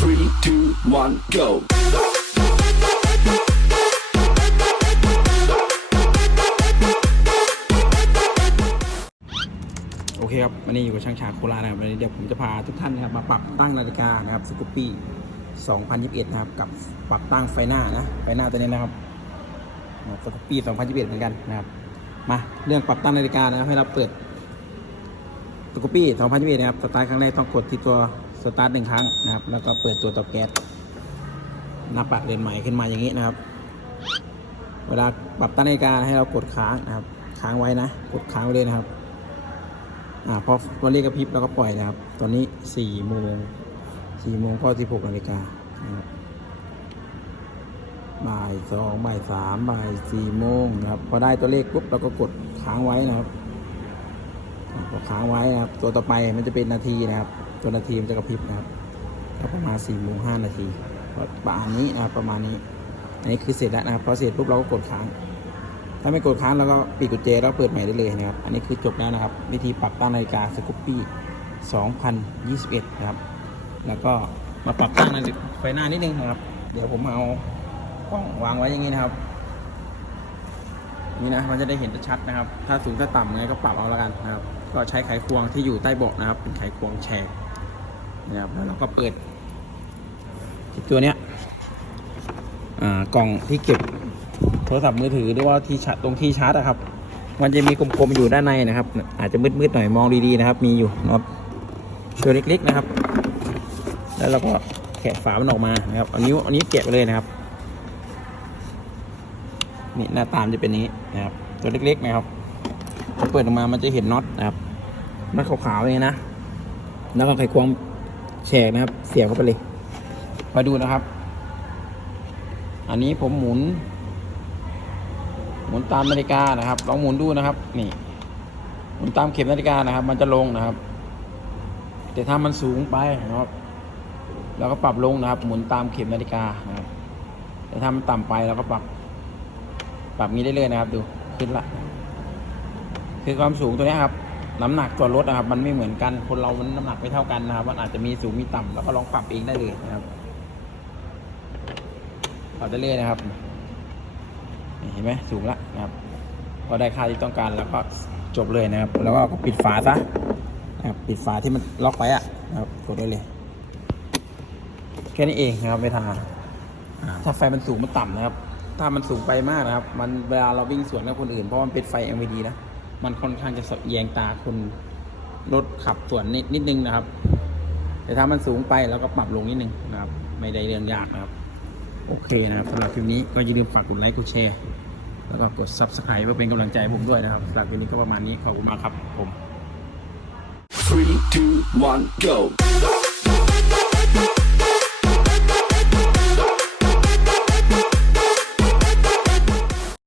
Three, two, one, go. โอเคครับวันนี้อยู่กับช่างชาโคราชนะครับวันนี้เดี๋ยวผมจะพาทุกท่านนะครับมาปรับตั้งนาฬิกานะครับสกูปปี้2021 นะครับ กับปรับตั้งไฟหน้านะ ไฟหน้าตัวนี้นะครับสกูปปี้2021 เหมือนกันนะครับ มาเรื่องปรับตั้งนาฬิกานะครับให้เราเปิดสกูปปี้2021 นะครับ สตาร์ทครั้งแรกต้องกดที่ตัว สตาร์ทหนึ่งครั้งนะครับ แล้วก็เปิดตัวเตาแก๊สหน้าปัดเรือนใหม่ขึ้นมาอย่างนี้นะครับ เวลาปรับตั้งนาฬิกาให้เรากดค้างนะครับ ค้างไว้นะ กดค้างไว้เลยนะครับ อ่าพอวันเลขกระพริบแล้วก็ปล่อยนะครับ ตอนนี้สี่โมงสี่โมงก็สิบหกนาฬิกานะครับบ่ายสองบ่ายสามบ่ายสี่โมงนะครับ พอได้ตัวเลขปุ๊บเราก็กดค้างไว้นะครับ พอค้างไว้นะครับ ตัวต่อไปมันจะเป็นนาทีนะครับ ตัวนาทีมันจะกระพริบนะครับก็ประมาณสี่โมงห้านาทีประมาณนี้นะครับประมาณนี้ อันนี้คือเสร็จแล้วนะครับพอเสร็จปุ๊บเราก็กดค้าง ถ้าไม่กดค้างเราก็ปิดกุญแจแล้วเปิดใหม่ได้เลยนะครับ อันนี้คือจบแล้วนะครับ วิธีปรับตั้งนาฬิกาสกูปปี้ 2021 นะครับ แล้วก็มาปรับตั้งนาฬิกาไฟหน้านิดนึงนะครับ เดี๋ยวผมเอากล้องวางไว้อย่างนี้นะครับ นี่นะมันจะได้เห็นชัดนะครับ ถ้าสูงถ้าต่ำไงก็ปรับเอาละกันนะครับ ก็ใช้ไขควงที่อยู่ใต้เบาะนะครับ เป็นไขควงแฉก นะครับแล้วเราก็เปิดตัวเนี้ยกล่องที่เก็บโทรศัพท์มือถือหรือว่าที่ชาร์จตรงที่ชาร์จอะครับ มันจะมีกลมๆอยู่ด้านในนะครับ อาจจะมืดๆหน่อยมองดีๆนะครับ มีอยู่น็อตตัวเล็กๆนะครับ แล้วเราก็แกะฝามันออกมานะครับเอานิ้วเอานิ้วแกะไปเลยนะครับนี่หน้าตามจะเป็นนี้นะครับ ตัวเล็กๆนะครับพอเปิดออกมามันจะเห็นน็อตนะครับน็อตขาวๆอย่างนี้นะแล้วก็ไขควง แฉกนะครับ เสียบเข้าไปเลยมาดูนะครับ อันนี้ผมหมุน หมุนตามนาฬิกานะครับ ลองหมุนดูนะครับ นี่ หมุนตามเข็มนาฬิกานะครับ มันจะลงนะครับ แต่ถ้ามันสูงไปนะครับเราก็ปรับลงนะครับ หมุนตามเข็มนาฬิกานะครับแต่ถ้ามันต่ำไปเราก็ปรับ ปรับนี้ได้เลยนะครับ ดูขึ้นละ คือความสูงตัวเนี้ยครับ น้ำหนักตัวรถนะครับ มันไม่เหมือนกันคนเรามันน้ำหนักไม่เท่ากันนะครับ มันอาจจะมีสูงมีต่ำแล้วก็ลองปรับเองได้เลยนะครับปรับได้เลยนะครับเห็นไหมสูงละนะครับ ก็ได้ค่าที่ต้องการแล้วก็จบเลยนะครับ แล้วก็ปิดฝาซะนะครับปิดฝาที่มันล็อกไว้อะนะครับกดได้เลย แค่นี้เองนะครับไม่ทาอ่าถ้าไฟมันสูงมันต่ำนะครับ ถ้ามันสูงไปมากนะครับ มันเวลาเราวิ่งสวนกับคนอื่นเพราะมันเป็นไฟ LED นะ มันค่อนข้างจะสะแยงตาคนรถขับสวนนิดนิดนึงนะครับ แต่ถ้ามันสูงไปเราก็ปรับลงนิดนึงนะครับ ไม่ได้เรื่องยากนะครับ โอเคนะครับสำหรับคลิปนี้ก็อย่าลืมฝากกดไลค์กดแชร์ แล้วก็กด Subscribe เพื่อเป็นกำลังใจผมด้วยนะครับสำหรับคลิปนี้ก็ประมาณนี้ขอบคุณมากครับผม Three, two, one, go.